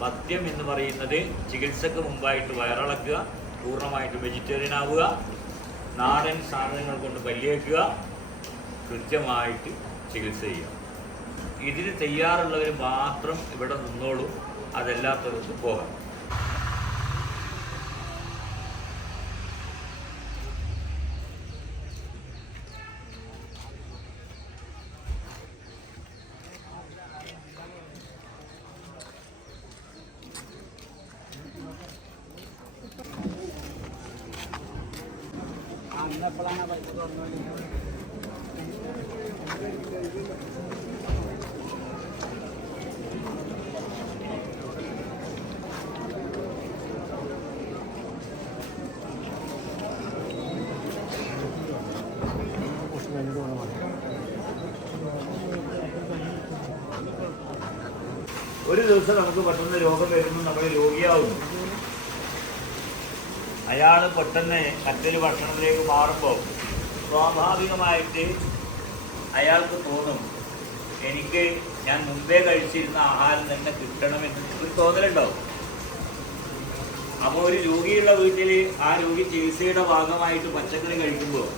പഥ്യം എന്ന് പറയുന്നത് ചികിത്സക്ക് മുമ്പായിട്ട് വയറിളക്കുക പൂർണമായിട്ട് വെജിറ്റേറിയൻ ആവുക നാടൻ സാധനങ്ങൾ കൊണ്ട് പല്ലിയേക്കുക കൃത്യമായിട്ട് ചികിത്സ ചെയ്യുക. ഇതിന് തയ്യാറുള്ളവർ മാത്രം ഇവിടെ നിന്നോളൂ അതെല്ലാത്തവർക്ക് പോകാം. ഒരു ദിവസം നമുക്ക് പെട്ടെന്ന് രോഗം വരുന്നു നമ്മൾ രോഗിയാവുന്നു. അയാൾ പെട്ടെന്ന് മറ്റൊരു ഭക്ഷണത്തിലേക്ക് മാറുമ്പോൾ സ്വാഭാവികമായിട്ട് അയാൾക്ക് തോന്നും എനിക്ക് ഞാൻ മുമ്പേ കഴിച്ചിരുന്ന ആഹാരം തന്നെ കിട്ടണമെന്ന് ഒരു തോന്നലുണ്ടാവും. അപ്പോൾ ഒരു രോഗിയുള്ള വീട്ടിൽ ആ രോഗി ചികിത്സയുടെ ഭാഗമായിട്ട് പച്ചക്കറി കഴിക്കുമ്പോൾ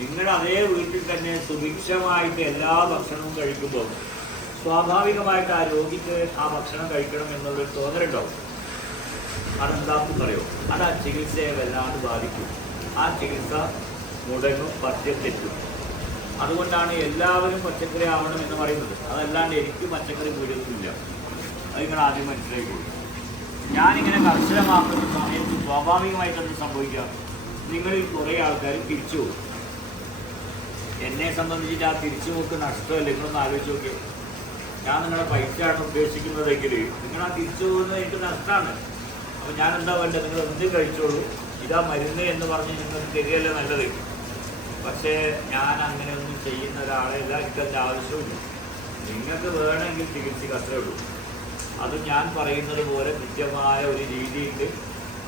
നിങ്ങൾ അതേ വീട്ടിൽ തന്നെ സുഭിക്ഷമായിട്ട് എല്ലാ ഭക്ഷണവും കഴിക്കുമ്പോൾ സ്വാഭാവികമായിട്ട് ആ രോഗിക്ക് ആ ഭക്ഷണം കഴിക്കണം എന്നുള്ളൊരു തോന്നലുണ്ടാവും. അതെന്താണെന്ന് പറയോ അത് ആ ചികിത്സയെ വല്ലാണ്ട് ബാധിക്കും. ആ ചികിത്സ മുടങ്ങും പദ്യം തെറ്റും. അതുകൊണ്ടാണ് എല്ലാവരും പച്ചക്കറി ആവണം എന്ന് പറയുന്നത്. അതല്ലാണ്ട് എനിക്ക് പച്ചക്കറി വീടുന്നില്ല അത് നിങ്ങൾ ആദ്യം മനസ്സിലാക്കി. ഞാനിങ്ങനെ കർശനമാക്കുന്ന സമയത്ത് സ്വാഭാവികമായിട്ട് അത് സംഭവിക്കാം? നിങ്ങളിൽ കുറേ ആൾക്കാർ തിരിച്ചു പോകും. എന്നെ സംബന്ധിച്ചിട്ട് ആ തിരിച്ചു പോക്ക് നഷ്ടമല്ല? നിങ്ങളൊന്ന് ആലോചിച്ച് നോക്കിയാൽ ഞാൻ നിങ്ങളെ പൈസയാണ് ഉദ്ദേശിക്കുന്നതെങ്കിൽ നിങ്ങൾ ആ തിരിച്ചു പോകുന്നത് എനിക്ക് നഷ്ടമാണ്. അപ്പോൾ ഞാൻ എന്താ വേണ്ടത്? നിങ്ങൾ എന്ത് കഴിച്ചോളൂ. ഇതാ മരുന്ന് എന്ന് പറഞ്ഞ് നിങ്ങൾ തരികയല്ല നല്ലത്. പക്ഷേ ഞാൻ അങ്ങനെ ഒന്നും ചെയ്യുന്ന ഒരാളെല്ല എനിക്കതിന്റെ ആവശ്യമില്ല നിങ്ങൾക്ക് വേണമെങ്കിൽ ചികിത്സക്ക് അത്രേ ഉള്ളൂ. അത് ഞാൻ പറയുന്നത് പോലെ കൃത്യമായ ഒരു രീതിയുണ്ട്.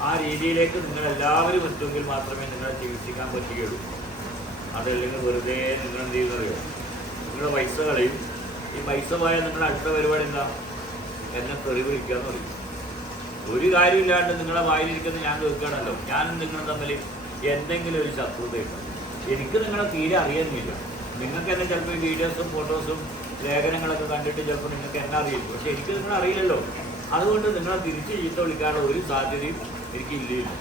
ആ രീതിയിലേക്ക് നിങ്ങൾ എല്ലാവരും എത്തുമെങ്കിൽ മാത്രമേ നിങ്ങളെ ചികിത്സിക്കാൻ പറ്റുകയുള്ളൂ. അതല്ലെങ്കിൽ വെറുതെ നിങ്ങൾ എന്ത് ചെയ്യുന്നറിയോ നിങ്ങളുടെ പൈസ കളയും. ഈ പൈസ പോയാൽ നിങ്ങളുടെ അടുത്ത പരിപാടി എന്താ? എന്നെ തെറി എന്ന് പറയും. ഒരു കാര്യമില്ലാണ്ട് നിങ്ങളെ വായിലിരിക്കുന്ന ഞാൻ കേൾക്കണമല്ലോ ഞാനും നിങ്ങളും തമ്മിൽ എന്തെങ്കിലും ഒരു ശത്രുതയുണ്ട് എനിക്ക് നിങ്ങളെ തീരെ അറിയുന്നില്ല. നിങ്ങൾക്ക് എന്നെ ചിലപ്പോൾ ഈ വീഡിയോസും ഫോട്ടോസും ലേഖനങ്ങളൊക്കെ കണ്ടിട്ട് ചിലപ്പോൾ നിങ്ങൾക്ക് എന്നെ അറിയില്ല. പക്ഷെ എനിക്ക് നിങ്ങളെ അറിയില്ലല്ലോ. അതുകൊണ്ട് നിങ്ങളെ തിരിച്ച് ചീത്ത വിളിക്കാനുള്ള ഒരു സാധ്യതയും ഇല്ലല്ലോ.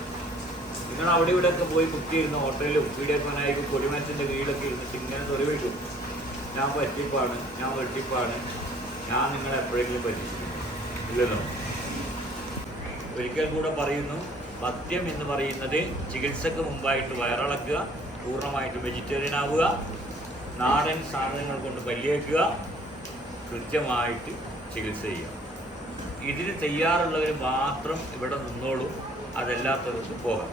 നിങ്ങൾ അവിടെ ഇവിടെ ഒക്കെ പോയി കുത്തിയിരുന്ന ഹോട്ടലിലും വീഡിയോ കോനായിരിക്കും കൊടിമരത്തിന്റെ വീടൊക്കെ ഇരുന്നിട്ട് ഇങ്ങനെ തെറി വിളിക്കും ഞാൻ പറ്റിപ്പാണ് ഞാൻ വെട്ടിപ്പാണ്. ഞാൻ നിങ്ങളെ എപ്പോഴെങ്കിലും പറ്റിച്ചിട്ടുണ്ട് ഇല്ലല്ലോ. ഒരിക്കൽ കൂടെ പറയുന്നു പഥ്യം എന്ന് പറയുന്നത് ചികിത്സക്ക് മുമ്പായിട്ട് വയറിളക്കുക പൂർണമായിട്ട് വെജിറ്റേറിയൻ ആവുക നാടൻ സാധനങ്ങൾ കൊണ്ട് പല്ലിയേക്കുക കൃത്യമായിട്ട് ചികിത്സ ചെയ്യുക. ഇതിന് തയ്യാറുള്ളവർ മാത്രം ഇവിടെ നിന്നോളൂ അതല്ലാത്തവർക്ക് പോകാം.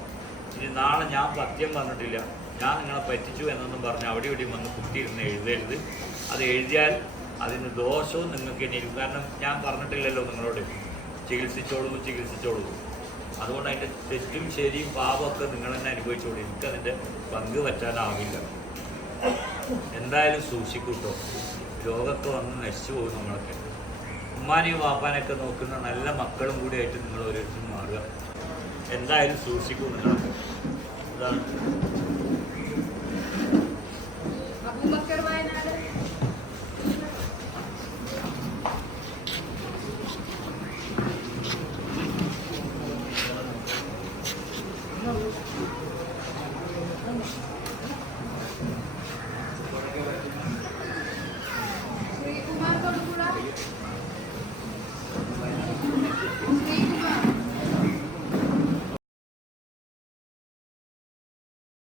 ഇനി നാളെ ഞാൻ പഥ്യം പറഞ്ഞിട്ടില്ല ഞാൻ നിങ്ങളെ പറ്റിച്ചു എന്നൊന്നും പറഞ്ഞ് അവിടെ ഇവിടെയും വന്ന് കുത്തിയിരുന്ന് എഴുതരുത്. അത് എഴുതിയാൽ അതിന് ദോഷവും നിങ്ങൾക്ക് ഇനി കാരണം ഞാൻ പറഞ്ഞിട്ടില്ലല്ലോ നിങ്ങളോട്. ചികിത്സിച്ചോളൂ ചികിത്സിച്ചോളൂ അതുകൊണ്ട് അതിന്റെ തെറ്റും ശരിയും പാപമൊക്കെ നിങ്ങൾ തന്നെ അനുഭവിച്ചോളൂ. എനിക്ക് അതിന്റെ പങ്ക് പറ്റാനാവില്ല എന്തായാലും സൂക്ഷിക്കൂട്ടോ രോഗമൊക്കെ വന്ന് നശിച്ചു പോകും നമ്മളൊക്കെ. ഉമ്മാനെയും വാപ്പാനൊക്കെ നോക്കുന്ന നല്ല മക്കളും കൂടി ആയിട്ട് നിങ്ങൾ ഓരോരുത്തരും മാറുക. എന്തായാലും സൂക്ഷിക്കൂ നിങ്ങളൊക്കെ. ഇതാണ്.